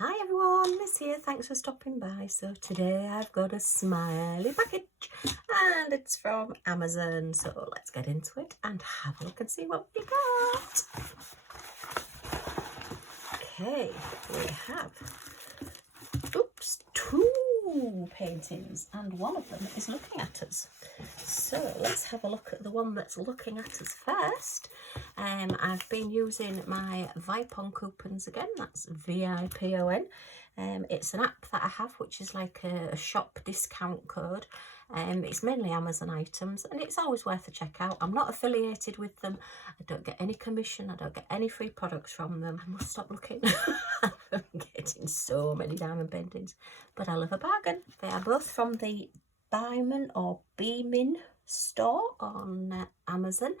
Hi everyone, Miss here, thanks for stopping by. So today I've got a smiley package and it's from Amazon. So let's get into it and have a look and see what we got. Okay, we have, two paintings and one of them is looking at us. So let's have a look at the one that's looking at us first. I've been using my Vipon coupons again, that's VIPON. It's an app that I have which is like a shop discount code. It's mainly Amazon items and it's always worth a check out. I'm not affiliated with them. I don't get any commission. I don't get any free products from them. I must stop looking. I'm getting so many diamond paintings, but I love a bargain. They are both from the BEIMIN or BEIMIN store on Amazon.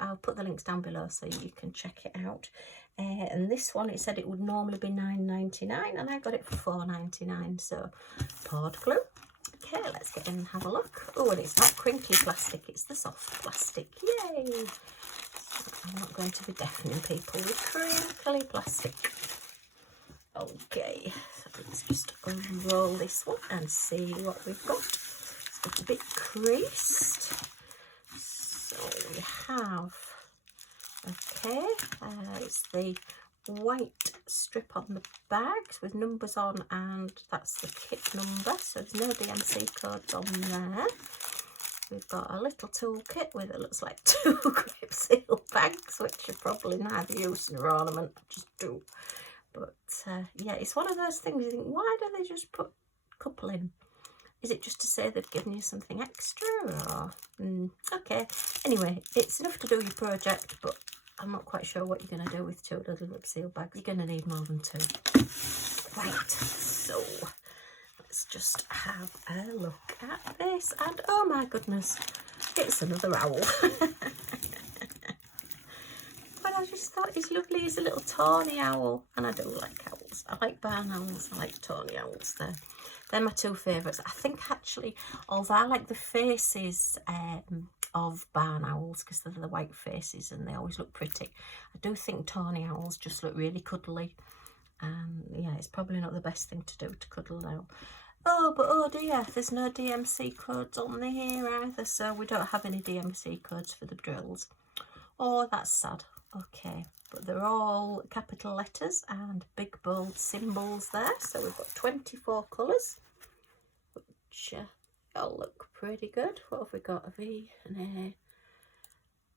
I'll put the links down below so you can check it out. And this one, it said it would normally be $9.99 and I got it for $4.99. So poured glue. Okay, let's get in and have a look. Oh, and it's not crinkly plastic, it's the soft plastic. Yay! So I'm not going to be deafening people with crinkly plastic. Okay, so let's just unroll this one and see what we've got. It's got a bit creased. So we have, okay, it's the white strip on the bags with numbers on, and that's the kit number, so there's no DMC codes on there. We've got a little toolkit with it looks like two grape seal bags, which are probably neither use nor ornament, just do. But yeah, it's one of those things you think, why do they just put a couple in? Is it just to say they've given you something extra, or okay, anyway, it's enough to do your project, but I'm not quite sure what you're going to do with two little lip seal bags. You're going to need more than two. Right, so let's just have a look at this. And oh my goodness, it's another owl. But I just thought he's lovely. He's a little tawny owl. And I do like owls. I like barn owls. I like tawny owls there. They're my two favourites. I think actually, although I like the faces of barn owls because they're the white faces and they always look pretty, I do think tawny owls just look really cuddly. Yeah, it's probably not the best thing to do to cuddle now. Oh, but oh dear, there's no DMC codes on here either, so we don't have any DMC codes for the drills. Oh, that's sad. Okay, but they're all capital letters and big bold symbols there. So we've got 24 colours, which all look pretty good. What have we got? A V, an A,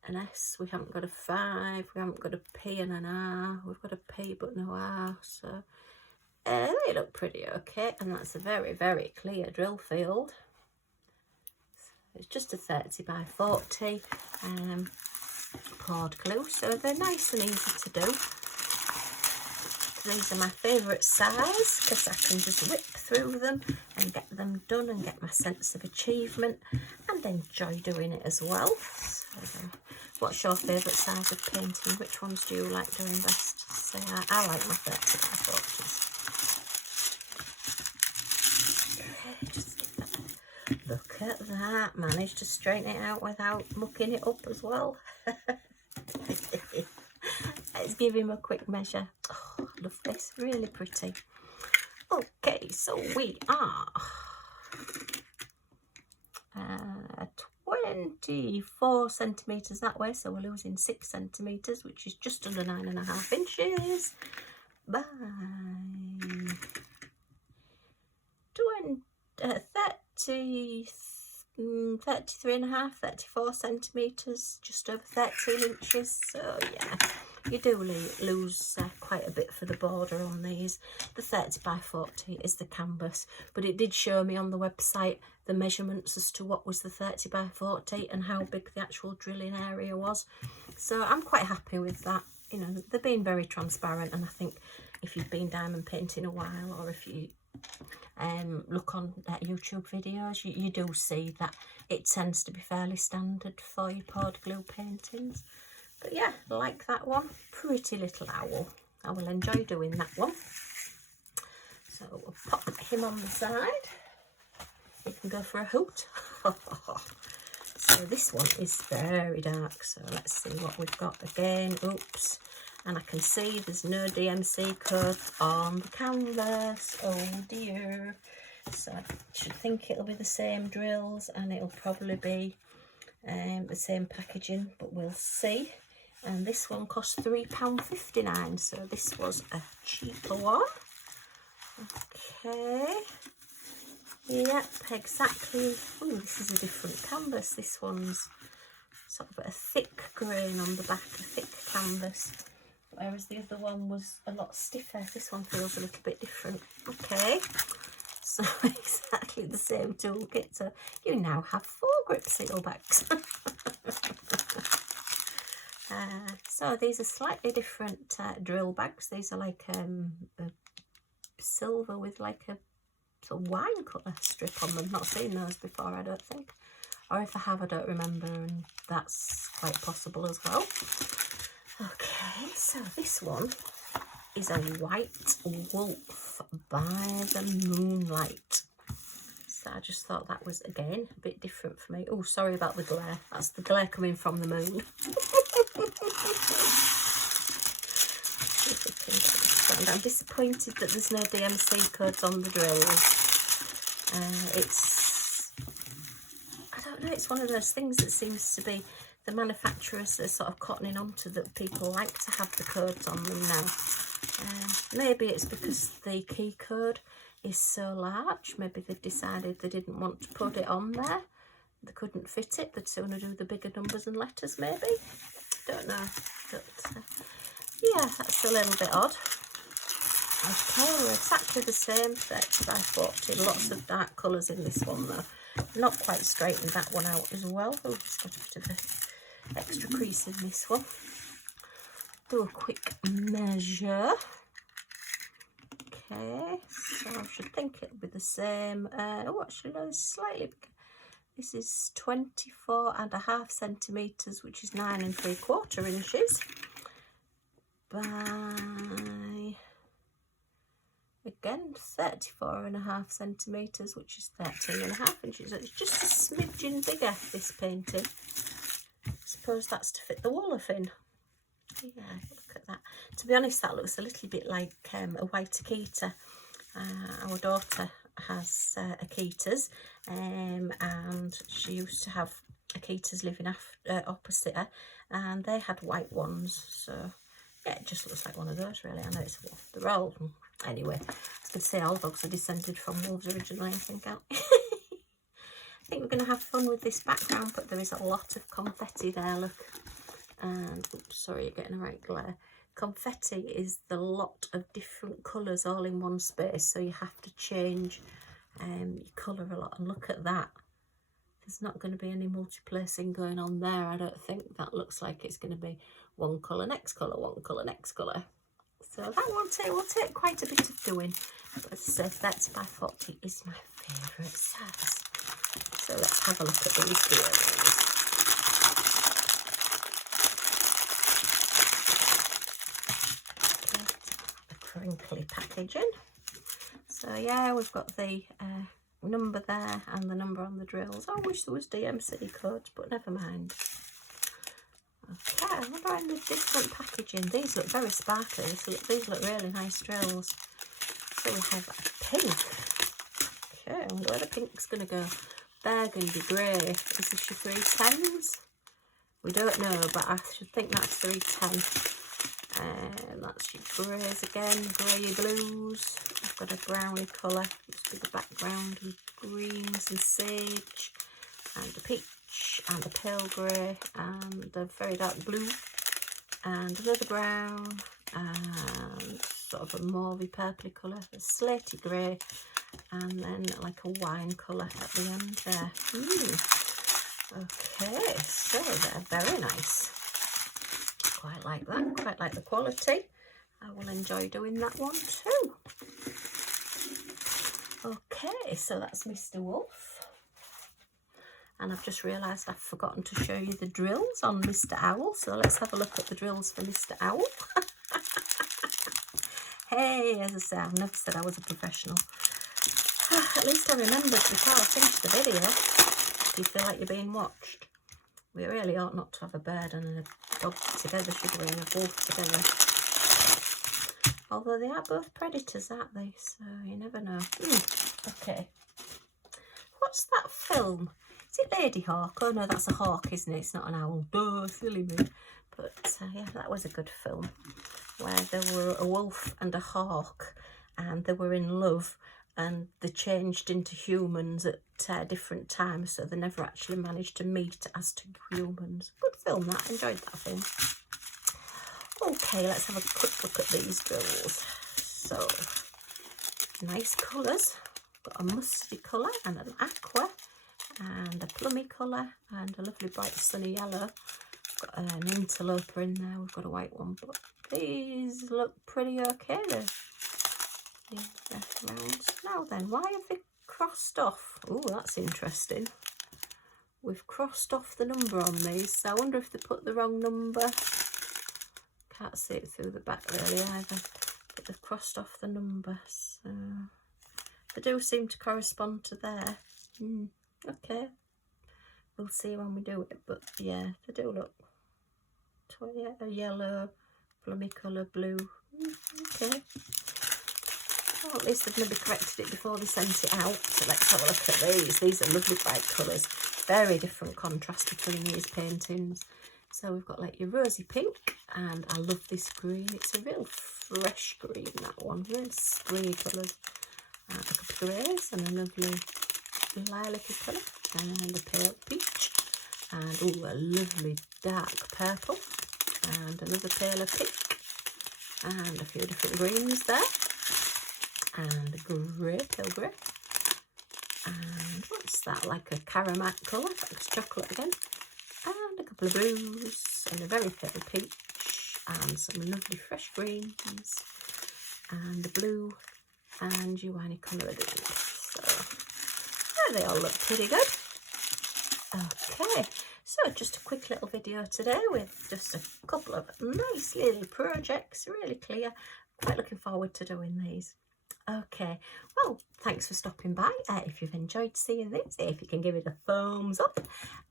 an S. We haven't got a 5. We haven't got a P and an R. We've got a P but no R. So they look pretty okay. And that's a very, very clear drill field. So it's just a 30 by 40. Poured glue, so they're nice and easy to do. These are my favourite size because I can just whip through them and get them done and get my sense of achievement and enjoy doing it as well. So, what's your favourite size of painting? Which ones do you like doing best? So I like my 30 by 40s. Okay, just get that. Look at that, managed to straighten it out without mucking it up as well. Let's give him a quick measure. Oh, I love this, really pretty. Okay, so we are 24 centimetres that way, so we're losing 6 centimetres, which is just under 9.5 inches by 33.5, 34 centimetres, just over 13 inches. So yeah, you do lose quite a bit for the border on these. The 30 by 40 is the canvas, but it did show me on the website the measurements as to what was the 30 by 40 and how big the actual drilling area was. So I'm quite happy with that. You know, they're being very transparent, and I think if you've been diamond painting a while, or if you look on YouTube videos, you do see that it tends to be fairly standard for your poured glue paintings. But yeah, like that one, pretty little owl. I will enjoy doing that one. So we'll pop him on the side. He can go for a hoot. So this one is very dark, so let's see what we've got again. Oops, And I can see there's no DMC code on the canvas. Oh dear. So I should think it'll be the same drills, and it'll probably be the same packaging, but we'll see. And this one cost £3.59, so this was a cheaper one. Okay. Yep, exactly. Oh, this is a different canvas. This one's sort of a thick grain on the back, a thick canvas, whereas the other one was a lot stiffer. This one feels a little bit different. Okay, so exactly the same toolkit. So you now have 4 grip seal bags. So these are slightly different drill bags. These are like a silver with like a sort of wine colour strip on them. Not seen those before, I don't think. Or if I have, I don't remember, and that's quite possible as well. Okay, so this one is a White Wolf by the Moonlight. So I just thought that was, again, a bit different for me. Oh, sorry about the glare. That's the glare coming from the moon. I'm disappointed that there's no DMC codes on the drills. I don't know, it's one of those things that seems to be the manufacturers are sort of cottoning onto, that people like to have the codes on them now. Maybe it's because the key code is so large. Maybe they've decided they didn't want to put it on there. They couldn't fit it. They'd sooner do the bigger numbers and letters, maybe. Don't know. But yeah, that's a little bit odd. Okay, we're exactly the same, 30 by 40. Lots of dark colours in this one though. Not quite straightened that one out as well. Oh, it's got a bit of an extra crease in this one. Do a quick measure. Okay, so I should think it'll be the same. Oh, actually, no, it's slightly bigger. This is 24.5 centimetres, which is 9 3/4 inches, by, again, 34.5 centimetres, which is 13.5 inches. It's just a smidgen bigger, this painting. I suppose that's to fit the wallop in. Yeah, look at that. To be honest, that looks a little bit like a white Akita. Our daughter has Akitas, and she used to have Akitas living opposite her, and they had white ones. So yeah, it just looks like one of those, really. I know it's a wolf. They're all, anyway, I was going to say all dogs are descended from wolves originally, I think, aren't we? I think we're going to have fun with this background, but there is a lot of confetti there, look. And oops, sorry, you're getting a right glare. Confetti is the lot of different colours all in one space, so you have to change your colour a lot. And look at that. There's not going to be any multiplacing going on there, I don't think. That looks like it's going to be one colour, next colour, one colour, next colour. So that will take quite a bit of doing. But as I say, 30 by 40 is my favourite size. So let's have a look at these deals. Crinkly packaging. So yeah, we've got the number there and the number on the drills. I wish there was DMC codes, but never mind. Okay, we're in the different packaging. These look very sparkly. These look really nice drills. So we have a pink. Okay, I wonder where the pink's going to go. Burgundy grey. Is this your 310s? We don't know, but I should think that's 310. That's your greys again, grey blues. I've got a browny colour, looks to be the background, with greens and sage, and a peach, and a pale grey, and a very dark blue, and another brown, and sort of a mauvey purpley colour, a slaty grey, and then like a wine colour at the end there. Okay, so they're very nice. Quite like that, quite like the quality. I will enjoy doing that one too. Okay, so that's Mr. Wolf. And I've just realised I've forgotten to show you the drills on Mr. Owl. So let's have a look at the drills for Mr. Owl. Hey, as I say, I've never said I was a professional. At least I remembered before I finished the video. Do you feel like you're being watched? We really ought not to have a bird and a dog together, should we, and a wolf together. Although they are both predators, aren't they? So you never know. Okay. What's that film? Is it Lady Hawk? Oh no, that's a hawk, isn't it? It's not an owl. Duh, silly me. But yeah, that was a good film where there were a wolf and a hawk and they were in love and they changed into humans at different times, so they never actually managed to meet as two humans. Good film that. Enjoyed that film. Okay, let's have a quick look at these girls. So, nice colours. Got a musty colour and an aqua and a plummy colour and a lovely bright sunny yellow. Got an interloper in there. We've got a white one, but these look pretty okay. Now then, why have they crossed off? Oh, that's interesting. We've crossed off the number on these, so I wonder if they put the wrong number. Can't see it through the back really either, but they've crossed off the number, so they do seem to correspond to there. Okay, we'll see when we do it, but yeah, they do look a yellow, plummy colour, blue. Okay, well, at least they've maybe corrected it before they sent it out. So let's have a look at these. These are lovely bright colours, very different contrast between these paintings. So we've got like your rosy pink, and I love this green. It's a real fresh green, that one. Real springy colours. A couple of greys and a lovely lilac colour, and a pale peach, and oh, a lovely dark purple, and another paler pink, and a few different greens there, and a grey, pale grey, and what's that, like a caramel colour, like chocolate again, and a couple of blues, and a very pale peach, and some lovely fresh greens, and the blue, and your winey colour again. So yeah, they all look pretty good. Okay, so just a quick little video today with just a couple of nice little projects, really clear. Quite looking forward to doing these. Okay, well, thanks for stopping by. If you've enjoyed seeing this, if you can give it a thumbs up,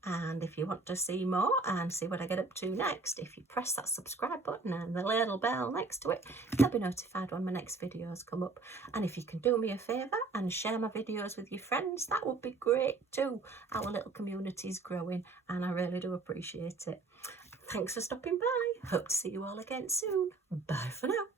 and if you want to see more and see what I get up to next, if you press that subscribe button and the little bell next to it, you'll be notified when my next videos come up. And if you can do me a favour and share my videos with your friends, that would be great too. Our little community is growing and I really do appreciate it. Thanks for stopping by. Hope to see you all again soon. Bye for now.